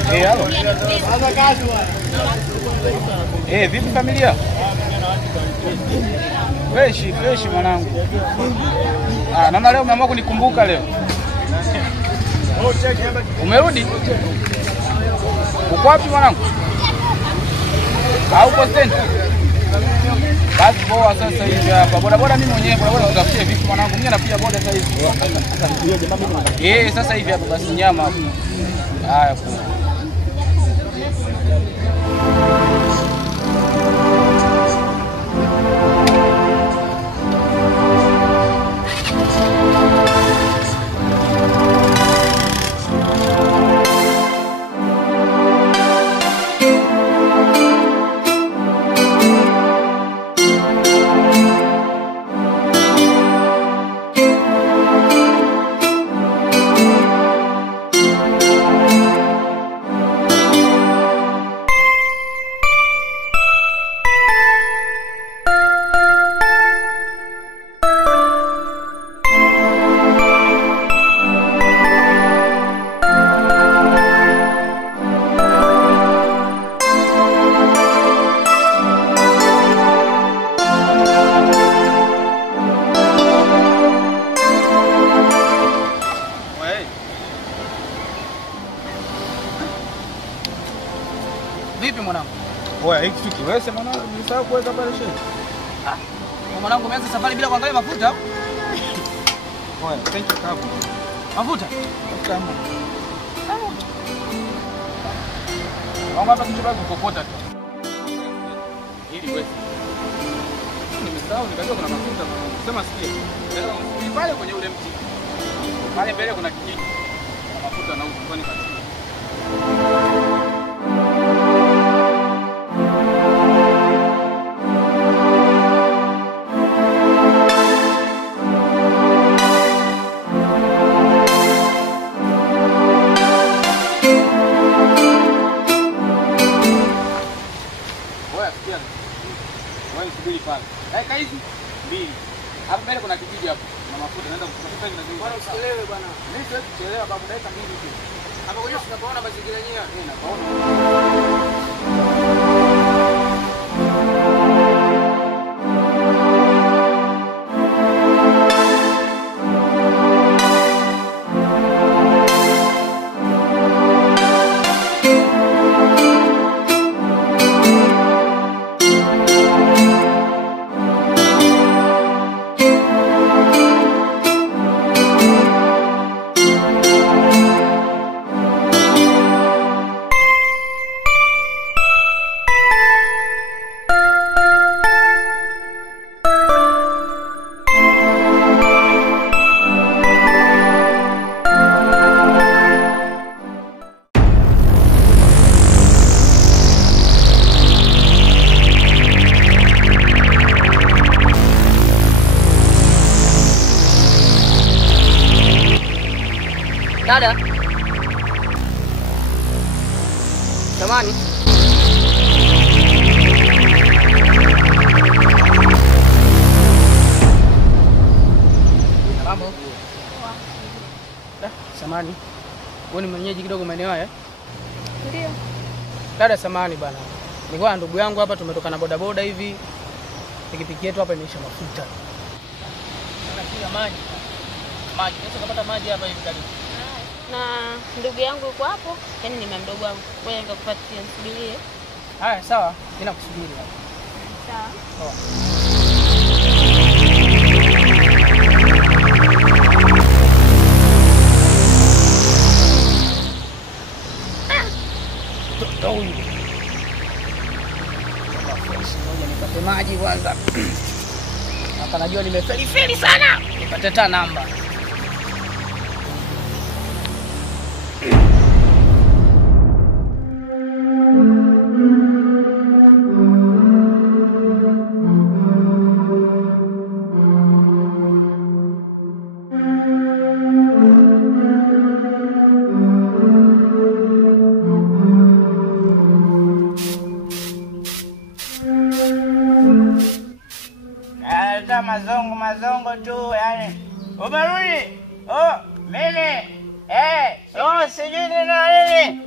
Halo. Vipi familia? Fresh mwanangu. Naona leo umeamua kunikumbuka leo. Umerudi? Uko wapi mwanangu? Uko stendi? Basi poa sasa hivi hapa. Boda mimi mwenyewe boda tutafutie vipi mwanangu? Mimi napiga boda sasa hivi. Sasa hivi hapa basi nyama hapo. Haya poa. Vipi mwanangu? Hiki tu kiweze mwanangu, nilisahau kuweka pale chini. Mwanangu umeanza safari bila kuangalia mafuta? Thank you kabu. Mafuta? Kama. Wangu hapa kitu bado kokota tu. Ili wewe. Nimesahau nikajua kuna mafuta. Sema sikia. Ni pale kwenye ule mti. Pale mbele kuna kijiji. Kuna mafuta na huko kwani kati. Subiri pale. Dakika hizi 2. Hapo mbele kuna kijiji hapo. Kuna mafuta naenda kutafuta hivi na hivi. Bwana usichelewe bwana. Mimi siwezi kuchelewa babu, dakika 2 tu. Hapo kwenye tunapoona mazingira yenyewe. Napaona. Dada. Samani. Mambo. Samani. Wewe ni mwenyeji kidogo maeneo haya? Ndio. Dada samani bana. Nilikuwa na ndugu yangu hapa tumetoka na bodaboda hivi. Pikipiki yetu hapa imeisha mafuta. Na kila maji. Unaweza kupata maji hapa hivi karibu. Na ndugu yangu yuko hapo, yani ni mdogo wangu. Wewe nikakupatia nisubirie. Haya sawa, mimi nakusubiri hapa. Sawa. Poa. Nipate maji kwanza. Hapa najua nimefeli sana. Nipate ta namba. Mazongo tu yani. Umerudi? Mimi. sijui nina nini.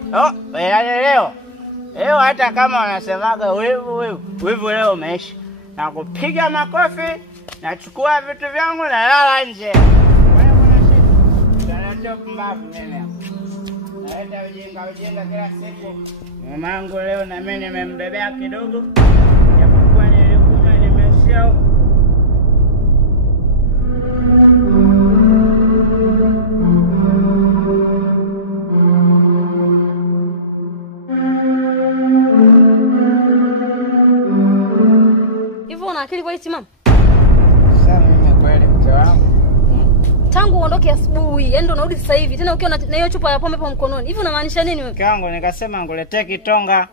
Leo hata kama wanasemaga wivu leo umeisha. Na kupiga makofi, nachukua vitu vyangu na lala nje. Wewe kuna shida? Tunaleta pumbavu mimi. Naenda ujinga kila siku. Mamangu leo na mimi nimembebea kidogo. Japokuwa nilikuwa nimeshia. Hivyo una akili kweli timamu? Sasa mimi kweli mke wangu. Tangu uondoke asubuhi, yaani ndo unarudi sasa hivi. Tena ukiwa na hiyo chupa ya pombe hapo mkononi. Hivi unamaanisha nini wewe? Mke wangu nikasema nguletee kitonga.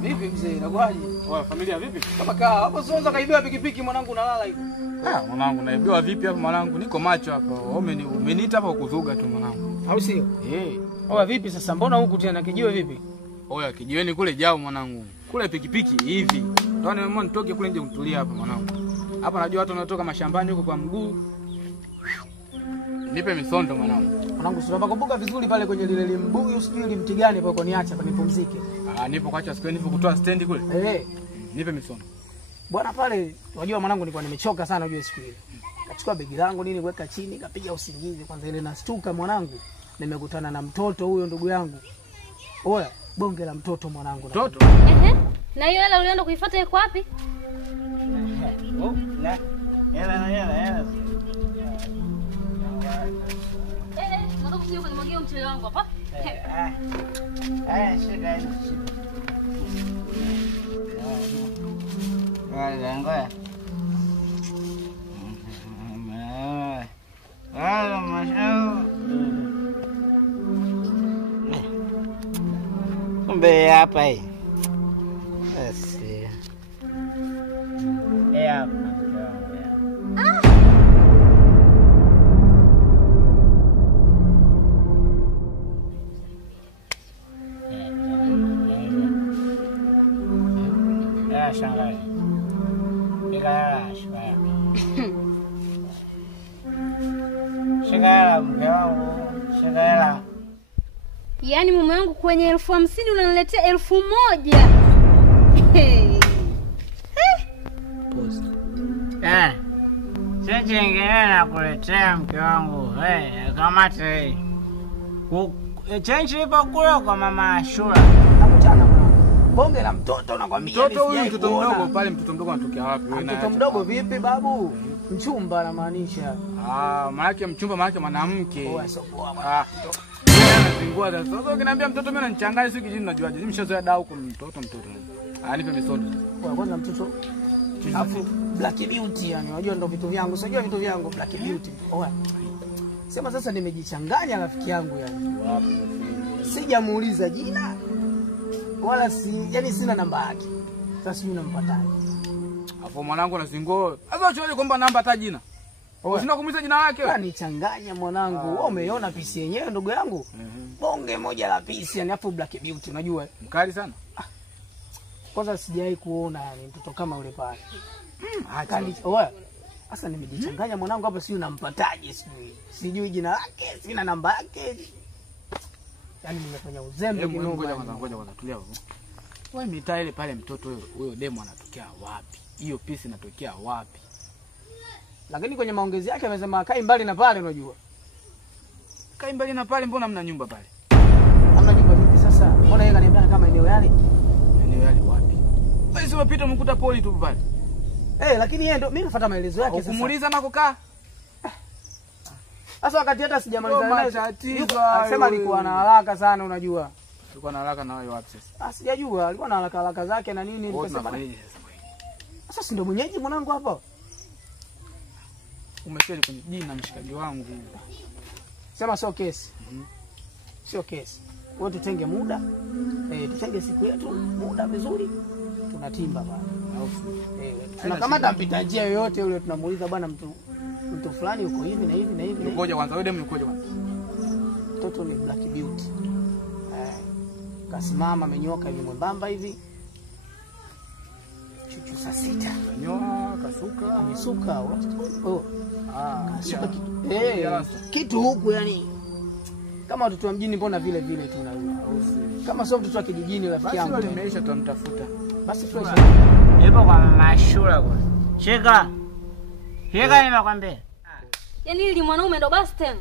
Vipi mzee, inakuaje? Oya, familia vipi? Kama kaa hapo sonza kaibiwa pikipiki mwanangu unalala hivi. Mwanangu naibiwa vipi hapa mwanangu? Niko macho hapa. Umeniita hapa kukuzuga tu mwanangu. Au sio? Oya vipi sasa? Mbona huku tena kijiwe vipi? Oya, kijiweni kule jao mwanangu. Kule pikipiki hivi. Ndio nimeamua nitoke kule nje kutulia hapa mwanangu. Hapa najua watu wanatoka mashambani huko kwa mguu. Nipe misondo mwanangu. Mwanangu sio nakumbuka vizuri pale kwenye lile limbuyu usijui limti gani pale koniacha hapa nipumzike. Nipo kwacha siku nipo kutoa stand kule. Nipe misondo. Bwana pale unajua mwanangu nilikuwa nimechoka sana unajua siku ile. Kachukua begi langu nini kuweka chini kapiga usingizi kwanza ile nastuka mwanangu. Nimekutana na mtoto huyo ndugu yangu. Oya, bonge la mtoto mwanangu. Mtoto? Na hiyo hela ulienda kuifuata iko wapi? Hela. Nataka kujua kwa nimwagie mchele wangu hapa. Shika. Ngoja. Kumbe hapa hii. Basi. Hapa. Shangazi. Shika mke wangu. Shika. Yaani mume wangu kwenye 50,000 unaniletea 1,000. Pause. Sasa ingine nakuletea mke wangu. Kamata. Change ipo kule kwa mama Ashura. Nakutana mwanangu. Bonge la mtoto nakwambia. Mtoto huyu mtoto mdogo pale mtoto mdogo anatokea wapi? Mtoto mdogo vipi babu? Mchumba anamaanisha. Maana yake mchumba maana yake mwanamke. Oya sio poa bwana. Anapingua sasa. Sasa ukiniambia mtoto mimi ananichanganya siku kijini najuaje? Nimeshazoea dau kwa mtoto. Nipe misondo. Kwa kwanza mtoto. Alafu Black Beauty yani unajua ndio vitu vyangu. Unajua vitu vyangu Black Beauty. Oya. Sema sasa nimejichanganya rafiki yangu yani. Sijamuuliza jina. Wala yani sina namba yake. Sasa mimi nampataje? Hapo mwanangu anazingoa. Sasa uchoje kwamba namba hata jina? Usina kumuuliza jina lake wewe? Nichanganya mwanangu. Wewe umeona pisi yenyewe ndugu yangu? Bonge moja la pisi yani hapo Black Beauty unajua. Mkali sana. Kwanza sijai kuona yani mtoto kama yule pale. Kali. Oya. Sasa nimejichanganya mwanangu hapa sio nampataje sijui. Sijui jina lake, sina namba yake. Yaani nimefanya uzembe kinoma. Ngoja tulia hapo. Wewe mitaa ile pale mtoto huyo demo anatokea wapi? Hiyo pisi inatokea wapi? Lakini kwenye maongezi yake amesema kai mbali na pale unajua. Kai mbali na pale mbona mna nyumba pale? Hamna nyumba vipi sasa? Mbona yeye kaniambia kama eneo yale? Eneo yale wapi? Wewe sio pita umekuta poli tu pale. Lakini yeye ndo mimi nafuata maelezo yake sasa. Ukumuuliza na kukaa. Sasa wakati hata sijamaliza naye. Anasema alikuwa na haraka sana unajua. Alikuwa na haraka na wewe wapi sasa? Sijajua, alikuwa na haraka zake na nini nikasema. Sasa si ndo mwenyeji mwanangu hapa. Umefeli kwenye jina mshikaji wangu. Sema sio kesi. Sio kesi. Wewe tutenge muda. Tutenge siku yetu, muda vizuri. Tunatimba bwana. Tunakamata mpita njia yoyote yule tunamuuliza bwana mtu mtu fulani yuko hivi na hivi na hivi. Yukoje kwanza? Wewe demu yukoje kwanza? Mtoto ni Black Beauty. Kasimama amenyoka hivi mwembamba hivi. Chuchu saa 6. Kanyoa, kasuka. Amesuka. Oh. Kasuka kitu. Kitu huku yani. Kama watoto wa mjini mbona vile vile tu na huyu. Kama sio mtoto wa kijijini rafiki yangu. Basi limeisha tutamtafuta. Basi fresh. Ipo kwa mama Shura kwa. Shika. Shika nimekwambia. Yaani ili mwanaume ndo basi tena.